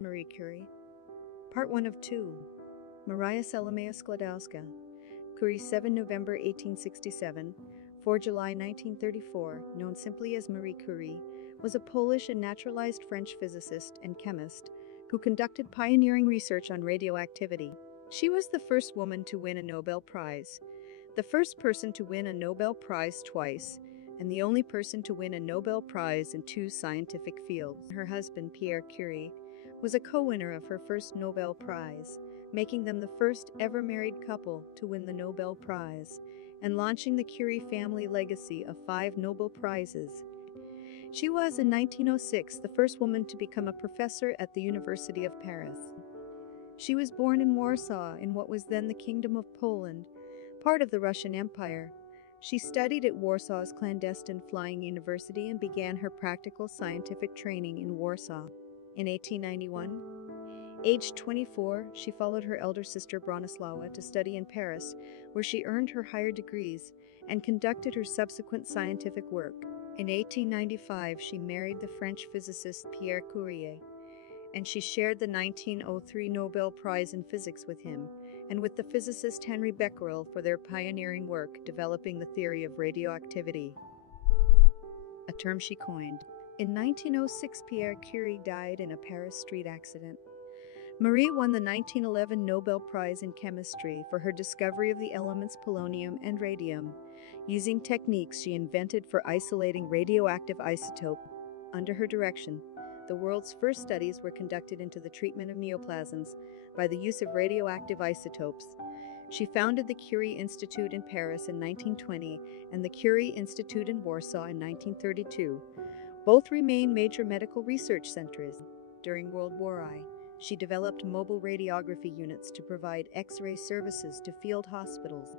Marie Curie. Part 1 of 2. Maria Salomea Sklodowska. Curie, 7 November 1867, 4 July 1934, known simply as Marie Curie, was a Polish and naturalized French physicist and chemist who conducted pioneering research on radioactivity. She was the first woman to win a Nobel Prize, the first person to win a Nobel Prize twice, and the only person to win a Nobel Prize in 2 scientific fields. Her husband, Pierre Curie, was a co-winner of her first Nobel Prize, making them the first ever married couple to win the Nobel Prize, and launching the Curie family legacy of 5 Nobel Prizes. She was, in 1906, the first woman to become a professor at the University of Paris. She was born in Warsaw, in what was then the Kingdom of Poland, part of the Russian Empire. She studied at Warsaw's clandestine flying university and began her practical scientific training in Warsaw. In 1891, aged 24, she followed her elder sister Bronislawa to study in Paris, where she earned her higher degrees and conducted her subsequent scientific work. In 1895, she married the French physicist Pierre Curie, and she shared the 1903 Nobel Prize in Physics with him, and with the physicist Henry Becquerel for their pioneering work developing the theory of radioactivity, a term she coined. In 1906, Pierre Curie died in a Paris street accident. Marie won the 1911 Nobel Prize in Chemistry for her discovery of the elements polonium and radium, using techniques she invented for isolating radioactive isotope. Under her direction, the world's first studies were conducted into the treatment of neoplasms by the use of radioactive isotopes. She founded the Curie Institute in Paris in 1920 and the Curie Institute in Warsaw in 1932. Both remain major medical research centers. During World War I, she developed mobile radiography units to provide X-ray services to field hospitals.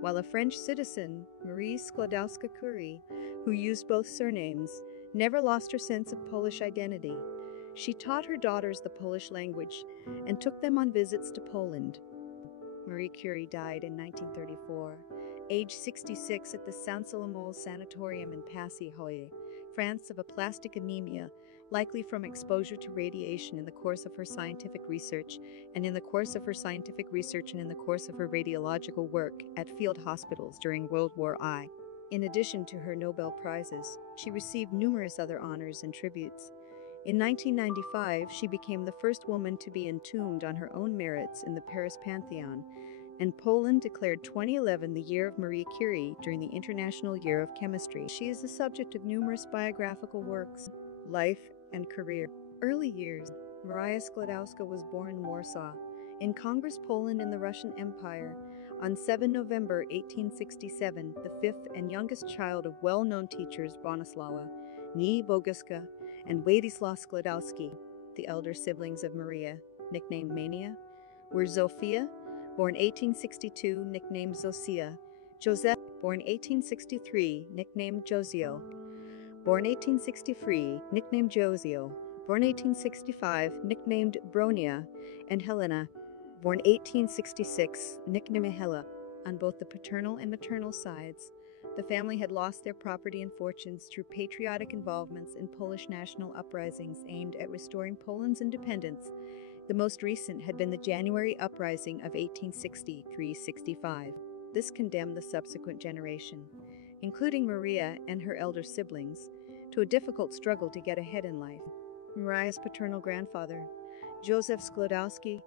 While a French citizen, Marie Sklodowska Curie, who used both surnames, never lost her sense of Polish identity. She taught her daughters the Polish language and took them on visits to Poland. Marie Curie died in 1934, age 66, at the Saint-Salomon Sanatorium in Passy-Hoye, France, of aplastic anemia, likely from exposure to radiation in the course of her scientific research and in the course of her radiological work at field hospitals during World War I. In addition to her Nobel Prizes, she received numerous other honors and tributes. In 1995, she became the first woman to be entombed on her own merits in the Paris Pantheon, and Poland declared 2011 the year of Marie Curie during the International Year of Chemistry. She is the subject of numerous biographical works. Life and career. Early years. Maria Sklodowska was born in Warsaw, in Congress, Poland, in the Russian Empire, on 7 November 1867, the fifth and youngest child of well-known teachers Bronislawa, Nee Boguska, and Władysław Sklodowski. The elder siblings of Maria, nicknamed Mania, were Zofia, born 1862, nicknamed Zosia; Joseph, born 1863, nicknamed Josio; born 1863, nicknamed Josio; born 1865, nicknamed Bronia; and Helena, born 1866, nicknamed Hela. On both the paternal and maternal sides, the family had lost their property and fortunes through patriotic involvements in Polish national uprisings aimed at restoring Poland's independence. The most recent had been the January uprising of 1863-65. This condemned the subsequent generation, including Maria and her elder siblings, to a difficult struggle to get ahead in life. Maria's paternal grandfather, Joseph Sklodowski,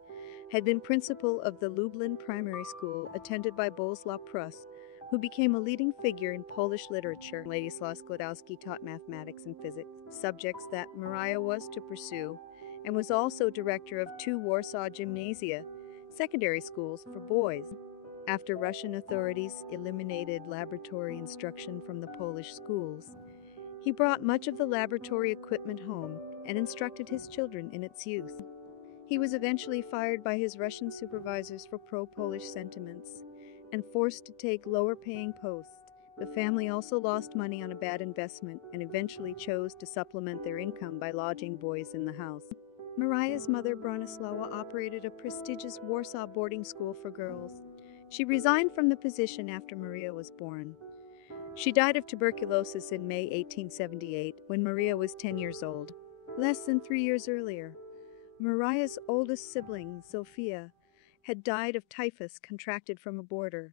had been principal of the Lublin primary school attended by Boleslaw Prus, who became a leading figure in Polish literature. Władysław Sklodowski taught mathematics and physics, subjects that Maria was to pursue, and was also director of 2 Warsaw gymnasia, secondary schools for boys. After Russian authorities eliminated laboratory instruction from the Polish schools, he brought much of the laboratory equipment home and instructed his children in its use. He was eventually fired by his Russian supervisors for pro-Polish sentiments and forced to take lower-paying posts. The family also lost money on a bad investment and eventually chose to supplement their income by lodging boys in the house. Maria's mother, Bronislawa, operated a prestigious Warsaw boarding school for girls. She resigned from the position after Maria was born. She died of tuberculosis in May 1878, when Maria was 10 years old. Less than 3 years earlier, Maria's oldest sibling, Sophia, had died of typhus contracted from a boarder.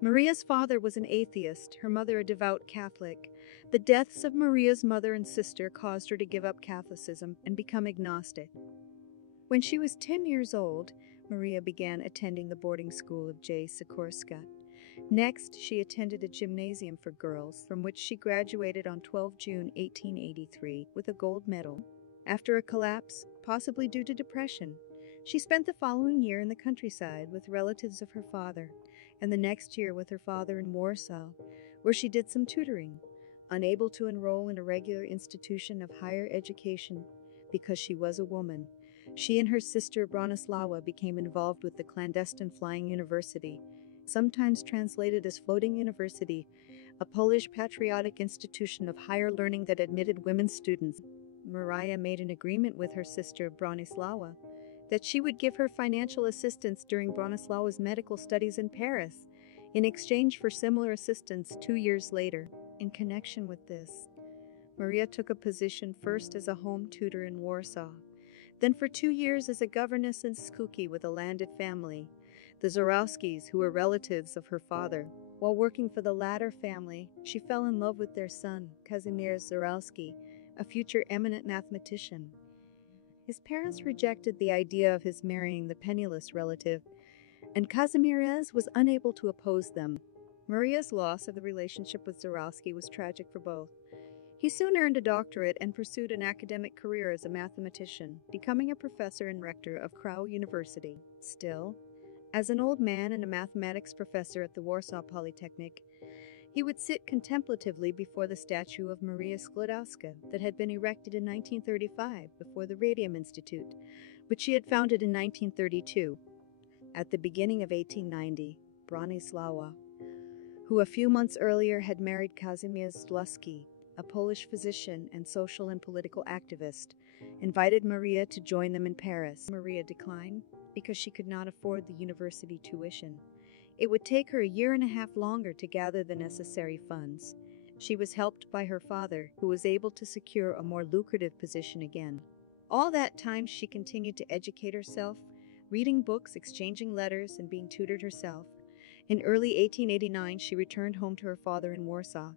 Maria's father was an atheist, her mother a devout Catholic. The deaths of Maria's mother and sister caused her to give up Catholicism and become agnostic. When she was 10 years old, Maria began attending the boarding school of J. Sikorska. Next, she attended a gymnasium for girls, from which she graduated on 12 June 1883 with a gold medal. After a collapse, possibly due to depression, she spent the following year in the countryside with relatives of her father, and the next year with her father in Warsaw, where she did some tutoring. Unable to enroll in a regular institution of higher education because she was a woman, she and her sister Bronislawa became involved with the clandestine Flying University, sometimes translated as Floating University, a Polish patriotic institution of higher learning that admitted women students. Maria made an agreement with her sister Bronislawa that she would give her financial assistance during Bronislawa's medical studies in Paris, in exchange for similar assistance 2 years later. In connection with this, Maria took a position first as a home tutor in Warsaw, then for 2 years as a governess in Skuki with a landed family, the Zorowskis, who were relatives of her father. While working for the latter family, she fell in love with their son, Kazimierz Zorowski, a future eminent mathematician. His parents rejected the idea of his marrying the penniless relative, and Kazimierz was unable to oppose them. Maria's loss of the relationship with Zorowski was tragic for both. He soon earned a doctorate and pursued an academic career as a mathematician, becoming a professor and rector of Krakow University. Still, as an old man and a mathematics professor at the Warsaw Polytechnic, he would sit contemplatively before the statue of Maria Sklodowska that had been erected in 1935 before the Radium Institute, which she had founded in 1932. At the beginning of 1890, Bronislawa, who a few months earlier had married Kazimierz Zlowski, a Polish physician and social and political activist, invited Maria to join them in Paris. Maria declined because she could not afford the university tuition. It would take her a year and a half longer to gather the necessary funds. She was helped by her father, who was able to secure a more lucrative position again. All that time she continued to educate herself, reading books, exchanging letters, and being tutored herself. In early 1889, she returned home to her father in Warsaw.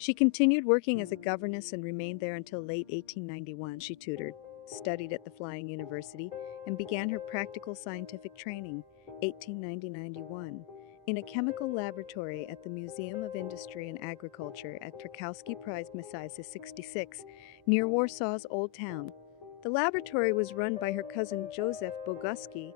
She continued working as a governess and remained there until late 1891. She tutored, studied at the Flying University, and began her practical scientific training, 1890-91, in a chemical laboratory at the Museum of Industry and Agriculture at Trakowski Prize Messias 66, near Warsaw's Old Town. The laboratory was run by her cousin Joseph Boguski,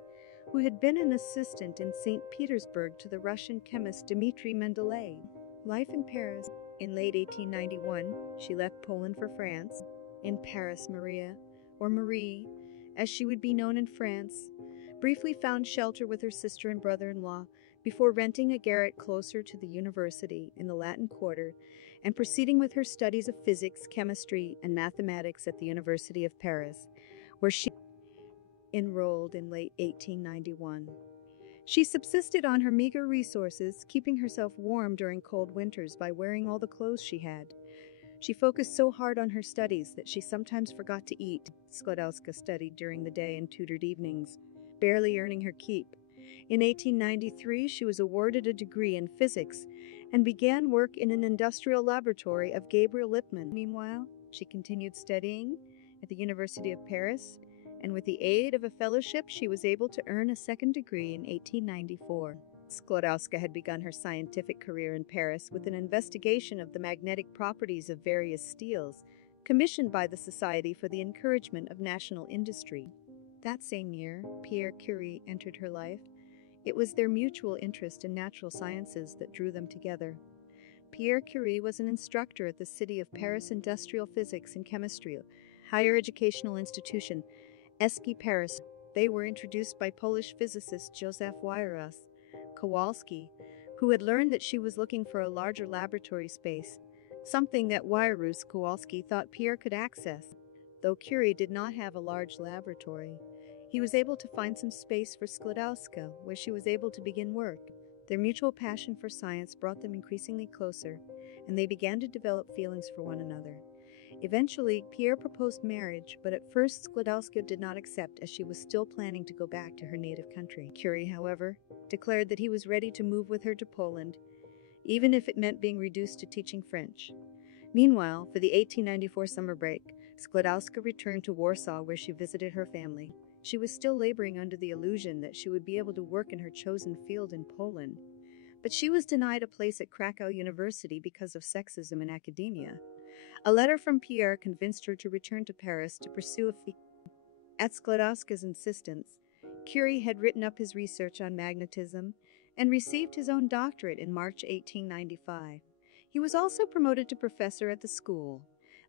who had been an assistant in St. Petersburg to the Russian chemist Dmitry Mendeleev. Life in Paris. In late 1891, she left Poland for France. In Paris, Maria, or Marie, as she would be known in France, briefly found shelter with her sister and brother-in-law before renting a garret closer to the university in the Latin Quarter and proceeding with her studies of physics, chemistry, and mathematics at the University of Paris, where she enrolled in late 1891. She subsisted on her meager resources, keeping herself warm during cold winters by wearing all the clothes she had. She focused so hard on her studies that she sometimes forgot to eat. Sklodowska studied during the day and tutored evenings, barely earning her keep. In 1893, she was awarded a degree in physics and began work in an industrial laboratory of Gabriel Lippmann. Meanwhile, she continued studying at the University of Paris, and with the aid of a fellowship, she was able to earn a second degree in 1894. Sklodowska had begun her scientific career in Paris with an investigation of the magnetic properties of various steels, commissioned by the Society for the Encouragement of National Industry. That same year, Marie Curie entered her life. It was their mutual interest in natural sciences that drew them together. Marie Curie was an instructor at the City of Paris Industrial Physics and Chemistry, higher educational institution, ESKI Paris. They were introduced by Polish physicist Józef Weierus Kowalski, who had learned that she was looking for a larger laboratory space, something that Weierus Kowalski thought Pierre could access. Though Curie did not have a large laboratory, he was able to find some space for Sklodowska, where she was able to begin work. Their mutual passion for science brought them increasingly closer, and they began to develop feelings for one another. Eventually, Pierre proposed marriage, but at first Skłodowska did not accept as she was still planning to go back to her native country. Curie, however, declared that he was ready to move with her to Poland, even if it meant being reduced to teaching French. Meanwhile, for the 1894 summer break, Skłodowska returned to Warsaw where she visited her family. She was still laboring under the illusion that she would be able to work in her chosen field in Poland, but she was denied a place at Krakow University because of sexism in academia. A letter from Pierre convinced her to return to Paris to pursue a field. At Skłodowska's insistence, Curie had written up his research on magnetism and received his own doctorate in March 1895. He was also promoted to professor at the school.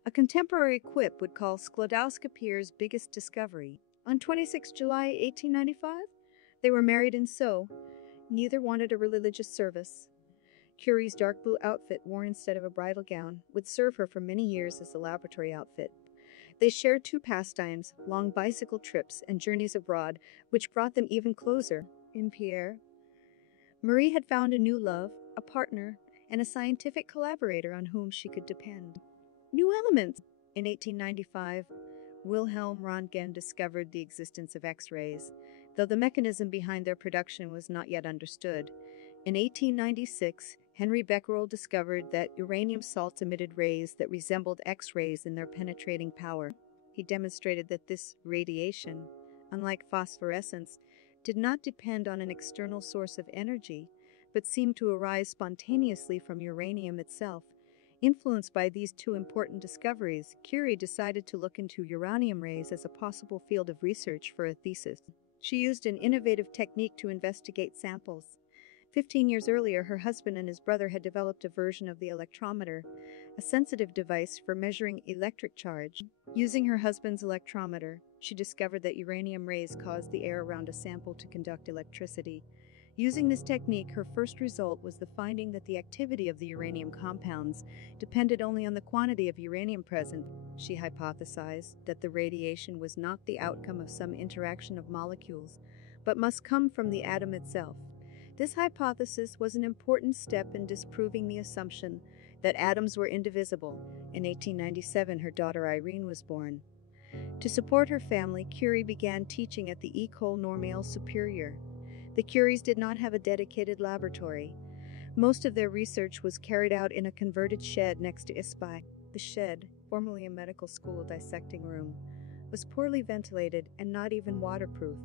A contemporary quip would call Skłodowska Pierre's biggest discovery. On 26 July 1895, they were married in Sceaux. Neither wanted a religious service. Curie's dark blue outfit, worn instead of a bridal gown, would serve her for many years as a laboratory outfit. They shared two pastimes, long bicycle trips and journeys abroad, which brought them even closer. In Pierre, Marie had found a new love, a partner, and a scientific collaborator on whom she could depend. New elements. In 1895, Wilhelm Röntgen discovered the existence of X-rays, though the mechanism behind their production was not yet understood. In 1896, Henry Becquerel discovered that uranium salts emitted rays that resembled X-rays in their penetrating power. He demonstrated that this radiation, unlike phosphorescence, did not depend on an external source of energy, but seemed to arise spontaneously from uranium itself. Influenced by these two important discoveries, Curie decided to look into uranium rays as a possible field of research for a thesis. She used an innovative technique to investigate samples. 15 years earlier, her husband and his brother had developed a version of the electrometer, a sensitive device for measuring electric charge. Using her husband's electrometer, she discovered that uranium rays caused the air around a sample to conduct electricity. Using this technique, her first result was the finding that the activity of the uranium compounds depended only on the quantity of uranium present. She hypothesized that the radiation was not the outcome of some interaction of molecules, but must come from the atom itself. This hypothesis was an important step in disproving the assumption that atoms were indivisible. In 1897, her daughter Irene was born. To support her family, Curie began teaching at the École Normale Supérieure. The Curies did not have a dedicated laboratory. Most of their research was carried out in a converted shed next to ISPI. The shed, formerly a medical school dissecting room, was poorly ventilated and not even waterproof.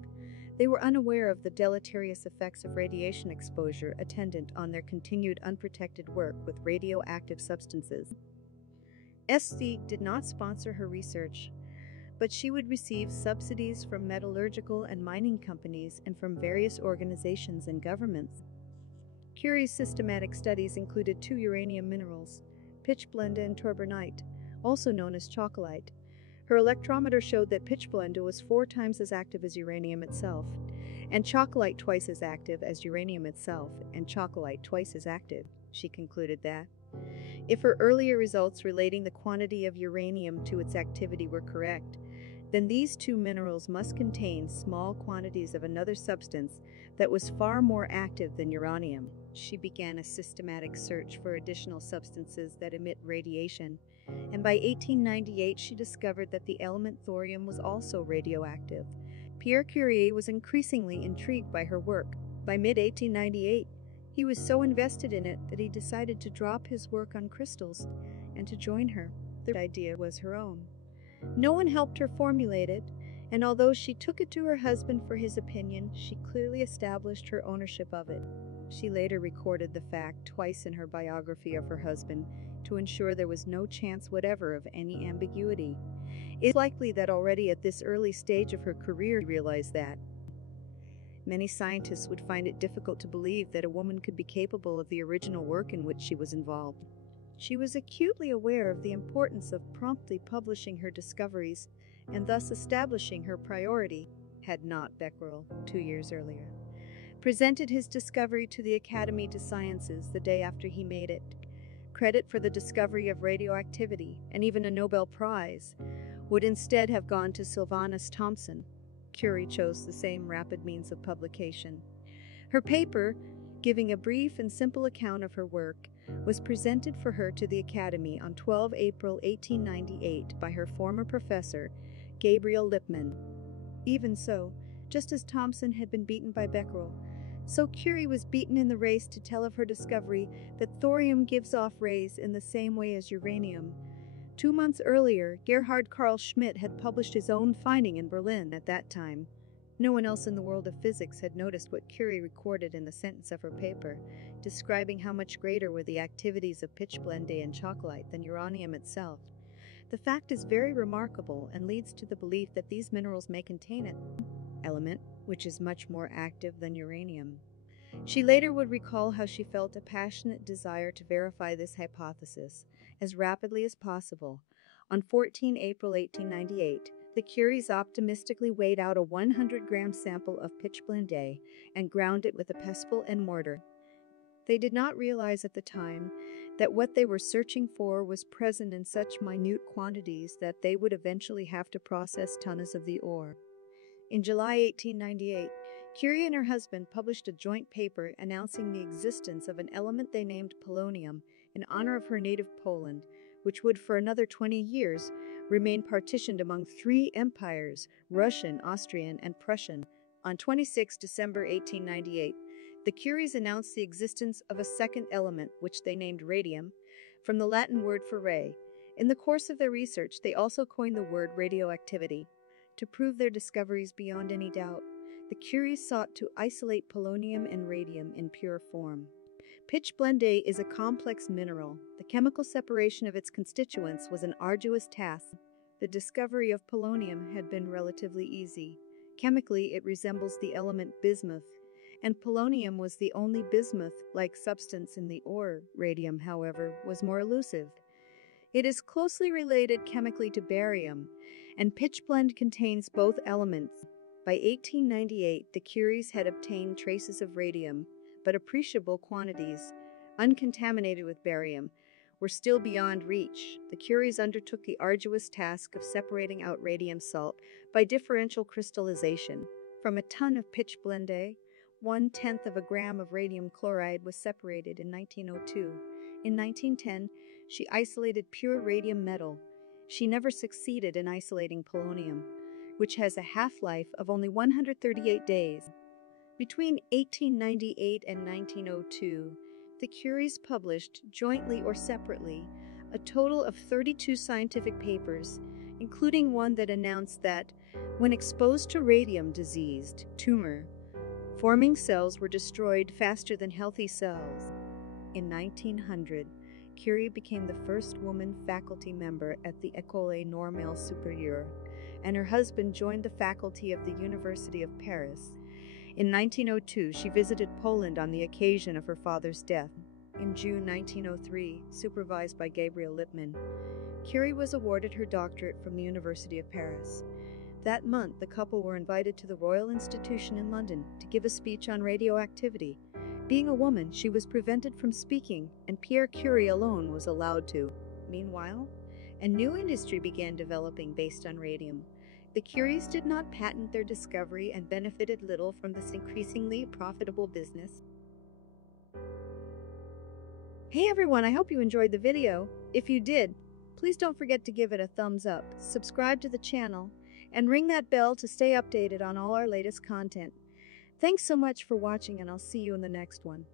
They were unaware of the deleterious effects of radiation exposure attendant on their continued unprotected work with radioactive substances. SC did not sponsor her research, but she would receive subsidies from metallurgical and mining companies and from various organizations and governments. Curie's systematic studies included two uranium minerals, pitchblende and torbernite, also known as chalcolite. Her electrometer showed that pitchblende was 4 times as active as uranium itself, and chalcolite twice as active as uranium itself, and chalcolite twice as active. She concluded that, if her earlier results relating the quantity of uranium to its activity were correct, then these two minerals must contain small quantities of another substance that was far more active than uranium. She began a systematic search for additional substances that emit radiation, and by 1898 she discovered that the element thorium was also radioactive. Pierre Curie was increasingly intrigued by her work. By mid-1898, he was so invested in it that he decided to drop his work on crystals and to join her. The idea was her own. No one helped her formulate it, and although she took it to her husband for his opinion, she clearly established her ownership of it. She later recorded the fact twice in her biography of her husband to ensure there was no chance whatever of any ambiguity. It's likely that already at this early stage of her career she realized that. Many scientists would find it difficult to believe that a woman could be capable of the original work in which she was involved. She was acutely aware of the importance of promptly publishing her discoveries and thus establishing her priority, had not Becquerel, 2 years earlier, presented his discovery to the Academy des Sciences the day after he made it. Credit for the discovery of radioactivity, and even a Nobel Prize, would instead have gone to Sylvanus Thompson. Curie chose the same rapid means of publication. Her paper, giving a brief and simple account of her work, was presented for her to the Academy on 12 April 1898 by her former professor, Gabriel Lippmann. Even so, just as Thomson had been beaten by Becquerel, so Curie was beaten in the race to tell of her discovery that thorium gives off rays in the same way as uranium. 2 months earlier, Gerhard Karl Schmidt had published his own finding in Berlin at that time. No one else in the world of physics had noticed what Curie recorded in the sentence of her paper, describing how much greater were the activities of pitchblende and chalcolite than uranium itself. The fact is very remarkable and leads to the belief that these minerals may contain an element which is much more active than uranium. She later would recall how she felt a passionate desire to verify this hypothesis as rapidly as possible. On 14 April 1898, the Curies optimistically weighed out a 100-gram sample of pitchblende and ground it with a pestle and mortar. They did not realize at the time that what they were searching for was present in such minute quantities that they would eventually have to process tons of the ore. In July 1898, Curie and her husband published a joint paper announcing the existence of an element they named polonium in honor of her native Poland, which would for another 20 years remain partitioned among 3 empires, Russian, Austrian, and Prussian. On 26 December 1898, the Curies announced the existence of a second element, which they named radium, from the Latin word for ray. In the course of their research, they also coined the word radioactivity. To prove their discoveries beyond any doubt, the Curies sought to isolate polonium and radium in pure form. Pitchblende is a complex mineral. The chemical separation of its constituents was an arduous task. The discovery of polonium had been relatively easy. Chemically, it resembles the element bismuth, and polonium was the only bismuth-like substance in the ore. Radium, however, was more elusive. It is closely related chemically to barium, and pitchblende contains both elements. By 1898, the Curies had obtained traces of radium, but appreciable quantities, uncontaminated with barium, were still beyond reach. The Curies undertook the arduous task of separating out radium salt by differential crystallization. From a ton of pitchblende, 1/10 of a gram of radium chloride was separated in 1902. In 1910, she isolated pure radium metal. She never succeeded in isolating polonium, which has a half-life of only 138 days. Between 1898 and 1902, the Curies published, jointly or separately, a total of 32 scientific papers, including one that announced that, when exposed to radium-diseased tumor-forming cells were destroyed faster than healthy cells. In 1900, Curie became the first woman faculty member at the École Normale Supérieure, and her husband joined the faculty of the University of Paris. In 1902, she visited Poland on the occasion of her father's death. In June 1903, supervised by Gabriel Lippmann, Curie was awarded her doctorate from the University of Paris. That month, the couple were invited to the Royal Institution in London to give a speech on radioactivity. Being a woman, she was prevented from speaking, and Pierre Curie alone was allowed to. Meanwhile, a new industry began developing based on radium. The Curies did not patent their discovery and benefited little from this increasingly profitable business. Hey everyone, I hope you enjoyed the video. If you did, please don't forget to give it a thumbs up, subscribe to the channel, and ring that bell to stay updated on all our latest content. Thanks so much for watching, and I'll see you in the next one.